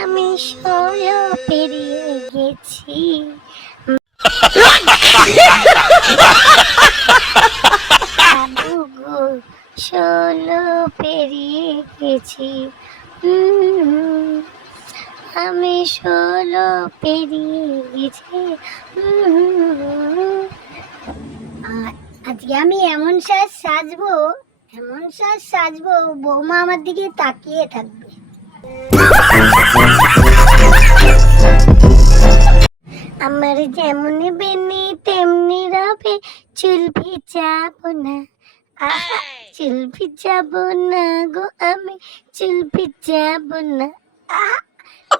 আমি 16 পেরিয়ে গেছি। বাবু গো 16 পেরিয়ে গেছি। আমি 16 পেরিয়ে গেছি। আজকে আমি এমন সাজ সাজবো বৌমা আমার দিকে তাকিয়ে থাকবে। আমার যেমন বেনি তেমনি রবে, চুল ভিজাবো না, চুল ভিজাবো না গো, আমি চুল ভিজাবো না।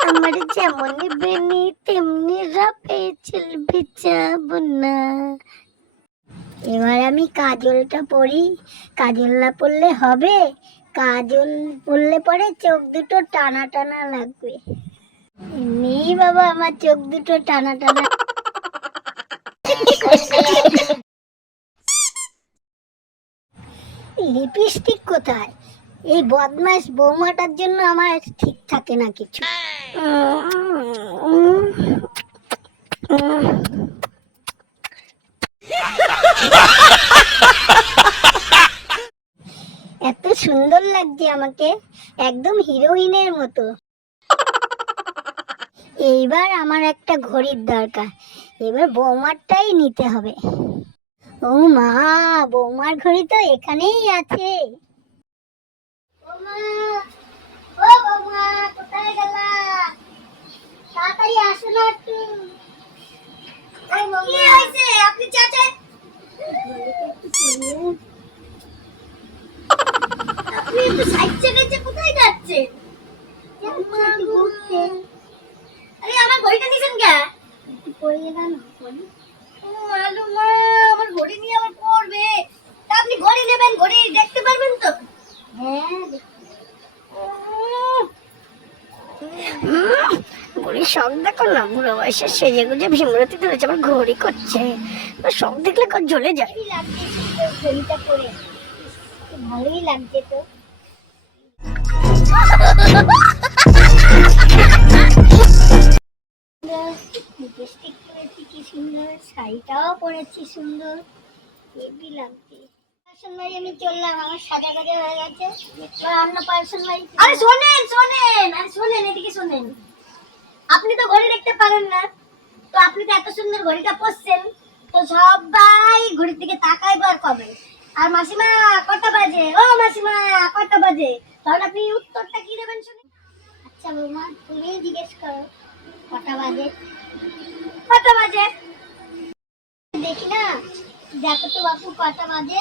আমার যেমন বেনি তেমনি রবে, চুল ভিজাবো না। এবার আমি কাজলটা পরি। কাজল না পরলে হবে? কাজল পরলে পরে চোখ দুটো টানা টানা লাগবে। নেই বাবা, আমার চোখ দুটো টানা টানা। লিপস্টিক কোথায়? এই বদমাস বৌমাটার জন্য আমার ঠিক থাকে না কিছু। এত সুন্দর লাগছে আমাকে, একদম হিরোইনের মতো। এইবার আমার একটা ঘড়ির দরকার, এবার বৌমারটাই নিতে হবে। ও মা, বৌমার ঘড়ি তো এখানেই আছে। ও বৌমা, কোথায় গেলা? তাড়াতাড়ি আসো না একটু। কি হয়েছে? আপনি চাচা আপনি একটু সাইড চেকেছে, কোথায় যাচ্ছেন? আরে আমার ঘড়িটা নিছেন কে? একটু পরিয়ে দাও না ঘড়ি। ও আলু মা, আমার ঘড়ি নিয়ে আবার পড়বে। তা আপনি ঘড়ি নেবেন, ঘড়ি দেখতে পারবেন তো? হ্যাঁ, ঘড়ির শখ দেখো না, বুড়ো বয়সে সেজে গুজে ভীমরতি ধরেছে, আবার ঘড়ি করছে। শখ দেখলে জ্বলে যায়। ঘড়িটা পরে ভালোই লাগছে তো। লিপস্টিক পরেছি কি সুন্দর, শাড়িটাও পরেছি সুন্দর, হেভি লাগছে। পার্সন বাড়ি আমি চললাম, আমার সাজা গাজা হয়ে গেছে। অন্য পার্সন বাড়ি। আরে শোনেন, এদিকে শোনেন। আপনি তো ঘড়ি দেখতে পারেন না, তো আপনি তো এত সুন্দর ঘড়িটা পরছেন, তো সবাই ঘড়ির দিকে তাকাইবো আর কবে। আর মাসিমা কটা বাজে, ও মাসিমা কটা বাজে, তখন আপনি উত্তরটা কি দেবেন শুনি। আচ্ছা বৌমা, তুমি জিজ্ঞেস করো কটা বাজে। দেখি না, দেখো তো বাপু কটা বাজে।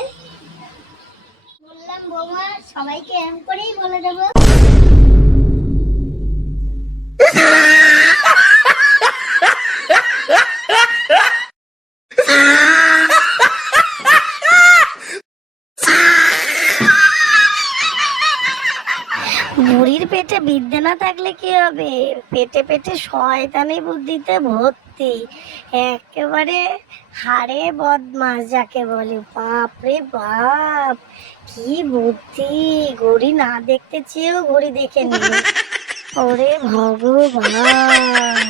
বললাম বৌমা, সবাইকে এরকম করেই বলে দেবো। বুড়ির পেটে বিদ্যে না থাকলে কি হবে? পেটে পেটে শয়তানি বুদ্ধিতে ভর্তি, একেবারে হাড়ে বদমাস যাকে বলে। বাপ রে বাপ, কি বুদ্ধি! ঘড়ি না দেখতে চেয়েও ঘড়ি দেখে নিল। ওরে ভগবান!